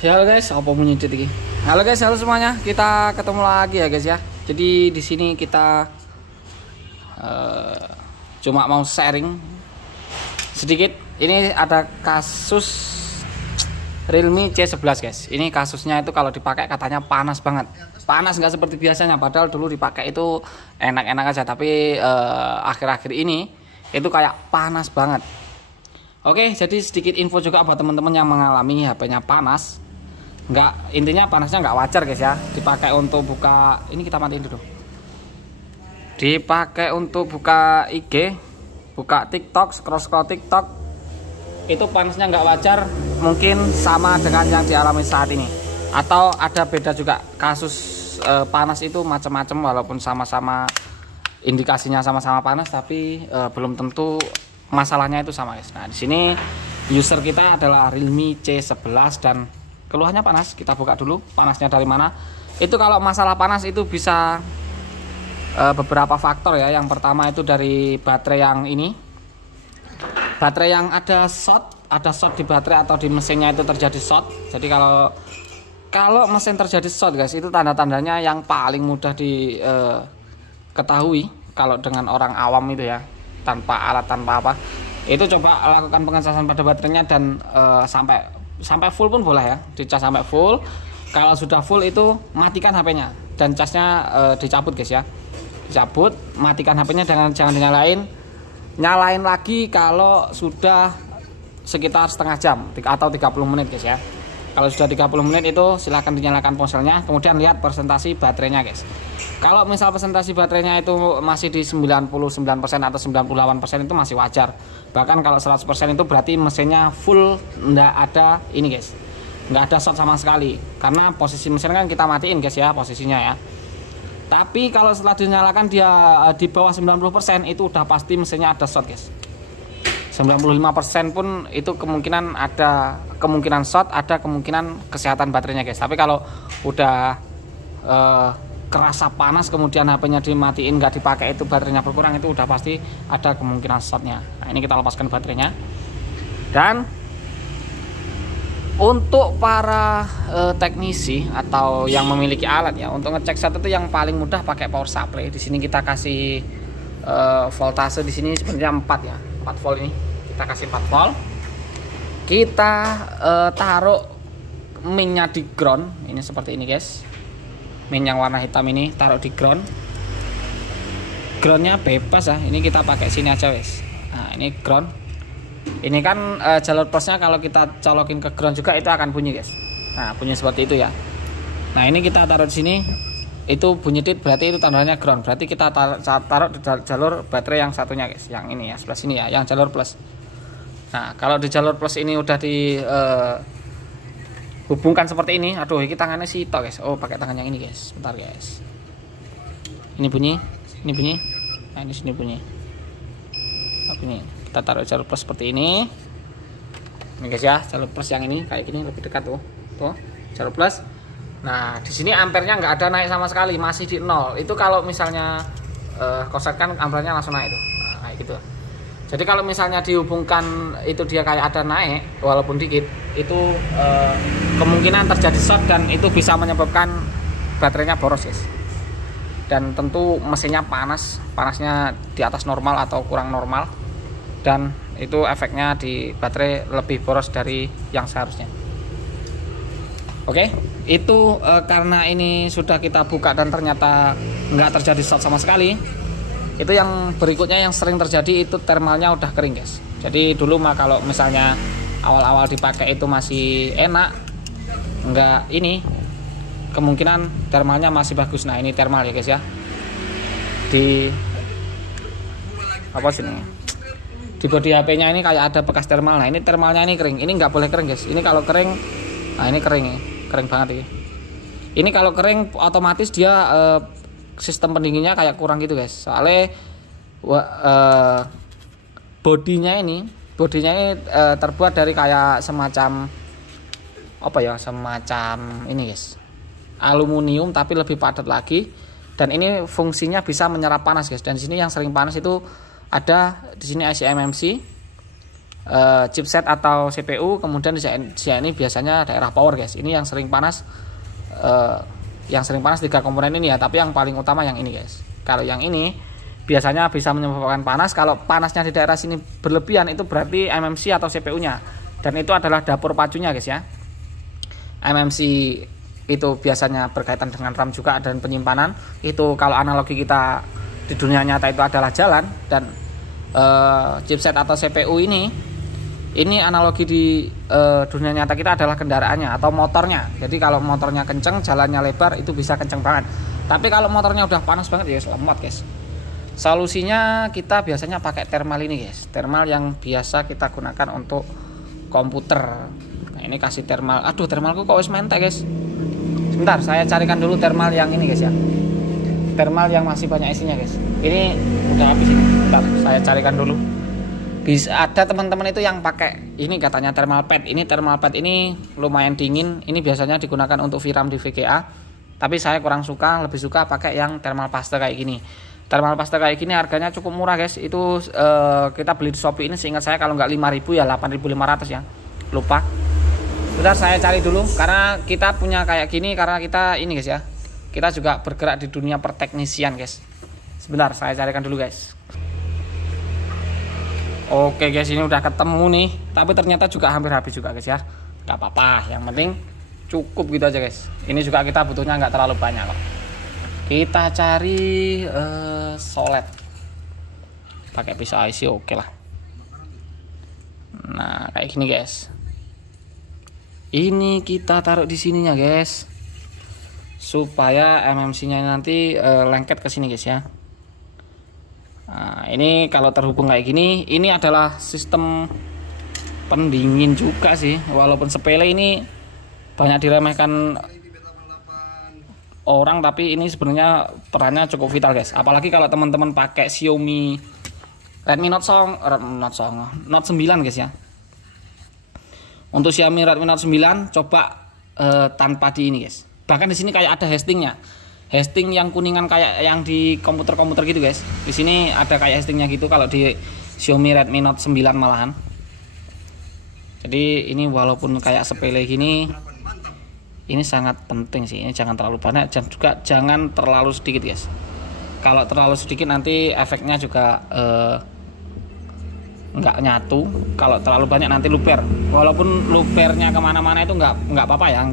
Ya halo guys, apa menyedit iki? Halo guys, halo semuanya. Kita ketemu lagi ya guys ya. Jadi di sini kita cuma mau sharing sedikit. Ini ada kasus Realme C11 guys. Ini kasusnya itu kalau dipakai katanya panas banget. Panas nggak seperti biasanya. Padahal dulu dipakai itu enak-enak aja. Tapi akhir-akhir ini itu kayak panas banget. Oke, jadi sedikit info juga buat teman-teman yang mengalami HP-nya panas. Intinya panasnya nggak wajar guys ya. Dipakai untuk buka, ini kita matiin dulu. Dipakai untuk buka IG, buka TikTok, scroll TikTok, itu panasnya nggak wajar. Mungkin sama dengan yang dialami saat ini, atau ada beda juga. Kasus panas itu macam-macam, walaupun sama-sama indikasinya sama-sama panas, tapi belum tentu masalahnya itu sama guys. Nah di sini user kita adalah Realme C11 dan keluhannya panas. Kita buka dulu panasnya dari mana. Itu kalau masalah panas itu bisa beberapa faktor ya. Yang pertama itu dari baterai yang ini, baterai yang ada short di baterai atau di mesinnya itu terjadi short. Jadi kalau mesin terjadi short guys, itu tanda-tandanya yang paling mudah diketahui kalau dengan orang awam itu ya, tanpa alat tanpa apa, itu coba lakukan pengecasan pada baterainya dan sampai full pun boleh ya, dicas sampai full. Kalau sudah full itu matikan HP-nya dan casnya dicabut guys ya, dicabut, matikan HP-nya, jangan dinyalain. Nyalain lagi kalau sudah sekitar setengah jam atau 30 menit guys ya. Kalau sudah 30 menit itu silahkan dinyalakan ponselnya, kemudian lihat presentasi baterainya guys. Kalau misal presentasi baterainya itu masih di 99% atau 98% itu masih wajar. Bahkan kalau 100% itu berarti mesinnya full, nggak ada ini guys, nggak ada short sama sekali. Karena posisi mesin kan kita matiin guys ya, posisinya ya. Tapi kalau setelah dinyalakan dia di bawah 90% itu udah pasti mesinnya ada short guys. 95% pun itu kemungkinan short, ada kemungkinan kesehatan baterainya guys. Tapi kalau udah kerasa panas kemudian HP-nya dimatiin, nggak dipakai, itu baterainya berkurang, itu udah pasti ada kemungkinan shortnya. Nah ini kita lepaskan baterainya. Dan untuk para teknisi atau yang memiliki alat ya, untuk ngecek short itu yang paling mudah pakai power supply. Di sini kita kasih voltase di sini sebenarnya 4 ya, 4 volt ini. Kita kasih 4 volt. Kita taruh minnya di ground, ini seperti ini guys. Min yang warna hitam ini taruh di ground. Groundnya bebas ya, ini kita pakai sini aja wes. Nah ini ground. Ini kan jalur plusnya kalau kita colokin ke ground juga itu akan bunyi guys. Nah bunyi seperti itu ya. Nah ini kita taruh di sini, itu bunyi tit, berarti itu tandanya ground. Berarti kita taruh di jalur baterai yang satunya guys, yang ini ya, sebelah sini ya, yang jalur plus. Nah kalau di jalur plus ini udah di hubungkan seperti ini. Aduh ini tangannya sih tok guys. Oh pakai tangan yang ini guys, bentar guys. Ini bunyi, ini bunyi. Nah ini sini bunyi. Ini kita taruh jalur plus seperti ini. Ini guys ya, jalur plus yang ini kayak gini, lebih dekat tuh jalur plus. Nah di sini ampernya nggak ada naik sama sekali, masih di 0. Itu kalau misalnya kosetkan ampernya langsung naik tuh. Nah, kayak gitu. Jadi kalau misalnya dihubungkan itu dia kayak ada naik walaupun dikit, itu kemungkinan terjadi short dan itu bisa menyebabkan baterainya boros guys. Dan tentu mesinnya panasnya di atas normal atau kurang normal, dan itu efeknya di baterai lebih boros dari yang seharusnya. Oke, itu karena ini sudah kita buka dan ternyata nggak terjadi short sama sekali. Itu yang berikutnya yang sering terjadi itu thermalnya udah kering guys. Jadi dulu mah kalau misalnya awal-awal dipakai itu masih enak, enggak ini, kemungkinan thermalnya masih bagus. Nah ini thermal ya guys ya, di apa sih ini, di bodi HP-nya ini kayak ada bekas thermal. Nah ini thermalnya ini kering, ini nggak boleh kering guys. Ini kalau kering, nah ini kering banget ini. Ini kalau kering otomatis dia sistem pendinginnya kayak kurang gitu guys. Soalnya bodinya ini terbuat dari kayak semacam apa ya, semacam ini guys, aluminium tapi lebih padat lagi, dan ini fungsinya bisa menyerap panas guys. Dan di sini yang sering panas itu ada di sini IC MMC, chipset atau CPU, kemudian di sini biasanya daerah power guys. Ini yang sering panas, yang sering panas 3 komponen ini ya, tapi yang paling utama yang ini guys. Kalau yang ini biasanya bisa menyebabkan panas. Kalau panasnya di daerah sini berlebihan, itu berarti MMC atau CPU nya, dan itu adalah dapur pacunya guys ya. MMC itu biasanya berkaitan dengan RAM juga dan penyimpanan. Itu kalau analogi kita di dunia nyata itu adalah jalan, dan chipset atau CPU ini analogi di dunia nyata kita adalah kendaraannya atau motornya. Jadi kalau motornya kenceng, jalannya lebar, itu bisa kenceng banget. Tapi kalau motornya udah panas banget ya lemot guys. Solusinya kita biasanya pakai thermal ini guys, thermal yang biasa kita gunakan untuk komputer. Nah, ini kasih thermal. Aduh, thermalku kok wis mentek guys. Sebentar, saya carikan dulu thermal yang ini guys ya. Thermal yang masih banyak isinya guys. Ini udah habis ini. Bentar, saya carikan dulu. Bisa ada teman-teman itu yang pakai ini katanya thermal pad. Ini thermal pad ini lumayan dingin. Ini biasanya digunakan untuk VRAM di VGA. Tapi saya kurang suka, lebih suka pakai yang thermal paste kayak gini. Thermal paste kayak gini harganya cukup murah guys. Itu kita beli di Shopee ini seingat saya kalau nggak 5.000 ya 8.500 ya. Lupa. Bentar saya cari dulu, karena kita punya kayak gini karena kita ini guys ya. Kita juga bergerak di dunia perteknisian guys. Sebentar saya carikan dulu guys. Oke guys, ini udah ketemu nih, tapi ternyata juga hampir habis juga guys ya. Gak apa-apa, yang penting cukup gitu aja guys. Ini juga kita butuhnya nggak terlalu banyak kok. Kita cari solet. Pakai pisau IC oke lah. Nah kayak gini guys. Ini kita taruh di sininya guys, supaya MMC-nya nanti lengket ke sini guys ya. Nah, ini kalau terhubung kayak gini, ini adalah sistem pendingin juga sih. Walaupun sepele, ini banyak diremehkan orang, tapi ini sebenarnya perannya cukup vital guys. Apalagi kalau teman-teman pakai Xiaomi Redmi Note 9 guys ya. Untuk Xiaomi Redmi Note 9 coba tanpa di ini guys. Bahkan di sini kayak ada hestingnya. Hesting yang kuningan kayak yang di komputer-komputer gitu guys. Di sini ada kayak hestingnya gitu kalau di Xiaomi Redmi Note 9 malahan. Jadi ini walaupun kayak sepele gini, ini sangat penting sih. Ini jangan terlalu banyak dan juga jangan terlalu sedikit guys. Kalau terlalu sedikit nanti efeknya juga nggak nyatu. Kalau terlalu banyak nanti luber. Walaupun lubernya kemana-mana itu nggak apa-apa ya,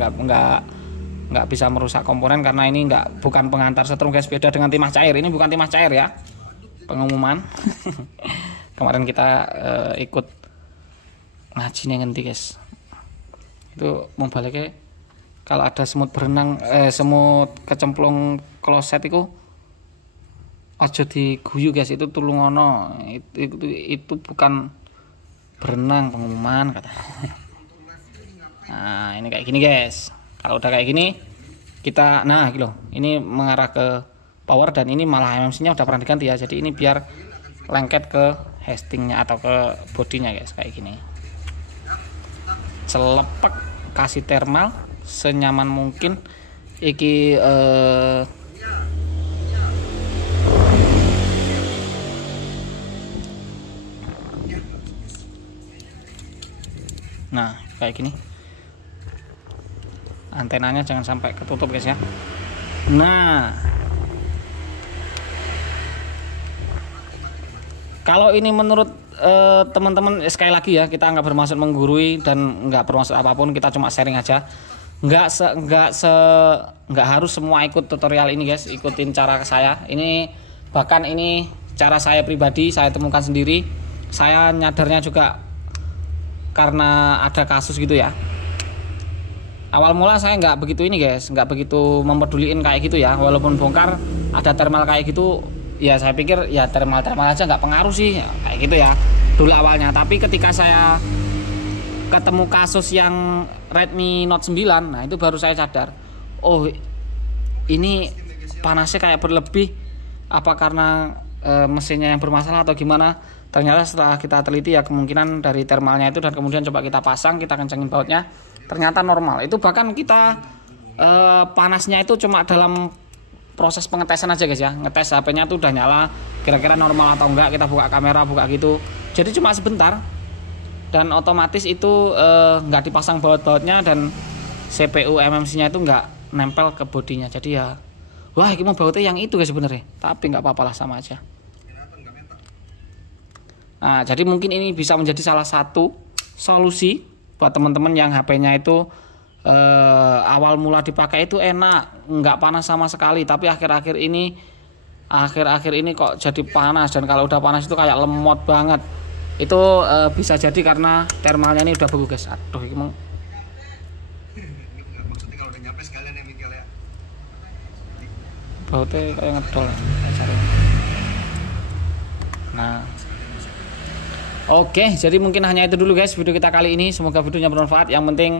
nggak bisa merusak komponen, karena ini bukan pengantar setrum guys. Beda dengan timah cair, ini bukan timah cair ya, pengumuman. Kemarin kita ikut ngaji nih ngendi guys, itu mau baliknya kalau ada semut berenang, semut kecemplung kloset itu ojo diguyu guys, itu tulungono, itu bukan berenang, pengumuman kata. Nah ini kayak gini guys. Kalau udah kayak gini kita, nah gitu, ini mengarah ke power, dan ini malah MMC-nya udah pernah diganti ya. Jadi ini biar lengket ke hestingnya atau ke bodinya guys, kayak gini. Celepek, kasih thermal senyaman mungkin. Iki nah kayak gini. Antenanya jangan sampai ketutup guys ya. Nah kalau ini menurut teman-teman, sekali lagi ya, kita nggak bermaksud menggurui dan nggak bermaksud apapun, kita cuma sharing aja. Nggak harus semua ikut tutorial ini guys, ikutin cara saya ini. Bahkan ini cara saya pribadi, saya temukan sendiri. Saya nyadarnya juga karena ada kasus gitu ya. Awal mula saya nggak begitu ini guys, nggak begitu mempeduliin kayak gitu ya. Walaupun bongkar ada thermal kayak gitu, ya saya pikir ya thermal aja nggak pengaruh sih, kayak gitu ya dulu awalnya. Tapi ketika saya ketemu kasus yang Redmi Note 9, nah itu baru saya sadar, oh ini panasnya kayak berlebih, apa karena mesinnya yang bermasalah atau gimana. Ternyata setelah kita teliti ya kemungkinan dari thermalnya itu, dan kemudian coba kita pasang, kita kencengin bautnya, ternyata normal. Itu bahkan kita panasnya itu cuma dalam proses pengetesan aja guys ya, ngetes HP-nya tuh udah nyala, kira-kira normal atau enggak. Kita buka kamera, buka gitu, jadi cuma sebentar. dan otomatis itu nggak dipasang baut-bautnya, dan CPU MMC-nya itu nggak nempel ke bodinya. Jadi ya, wah ini mau bautnya yang itu guys sebenarnya, tapi nggak apa-apa lah, sama aja. Nah, jadi mungkin ini bisa menjadi salah satu solusi buat teman-teman yang HP-nya itu awal mula dipakai itu enak, nggak panas sama sekali, tapi akhir-akhir ini kok jadi panas, dan kalau udah panas itu kayak lemot banget. Itu bisa jadi karena thermalnya ini udah bagus guys. Aduh, ini mau maksudnya kalau udah nyampe sekalian ya Miguel ya. bautnya kayak ngedol. Nah, oke, jadi mungkin hanya itu dulu guys video kita kali ini. Semoga videonya bermanfaat. Yang penting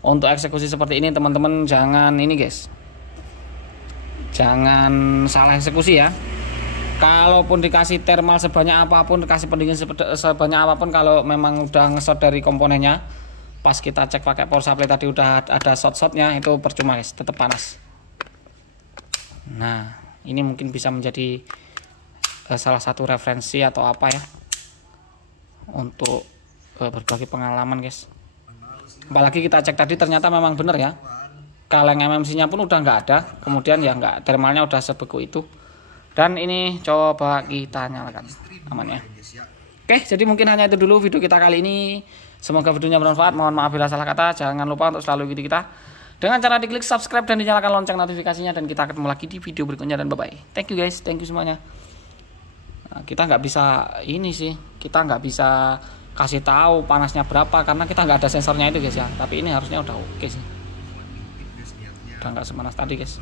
untuk eksekusi seperti ini teman-teman jangan ini guys, jangan salah eksekusi ya. Kalaupun dikasih thermal sebanyak apapun, dikasih pendingin sebanyak apapun, kalau memang udah ngesot dari komponennya, pas kita cek pakai power supply tadi udah ada short-shotnya, itu percuma guys, tetap panas. Nah, ini mungkin bisa menjadi salah satu referensi atau apa ya, untuk berbagi pengalaman guys. Apalagi kita cek tadi ternyata memang bener ya, kaleng MMC nya pun udah nggak ada, kemudian ya nggak, thermalnya udah sebeku itu. Dan ini coba kita nyalakan amannya. Oke, jadi mungkin hanya itu dulu video kita kali ini. Semoga videonya bermanfaat. Mohon maaf bila salah kata. Jangan lupa untuk selalu ikuti kita dengan cara diklik subscribe dan dinyalakan lonceng notifikasinya. Dan kita ketemu lagi di video berikutnya, dan bye bye. Thank you guys, thank you semuanya. Nah, kita nggak bisa ini sih, kita nggak bisa kasih tahu panasnya berapa karena kita nggak ada sensornya itu guys ya. Tapi ini harusnya udah oke sih, udah nggak sepanas tadi guys.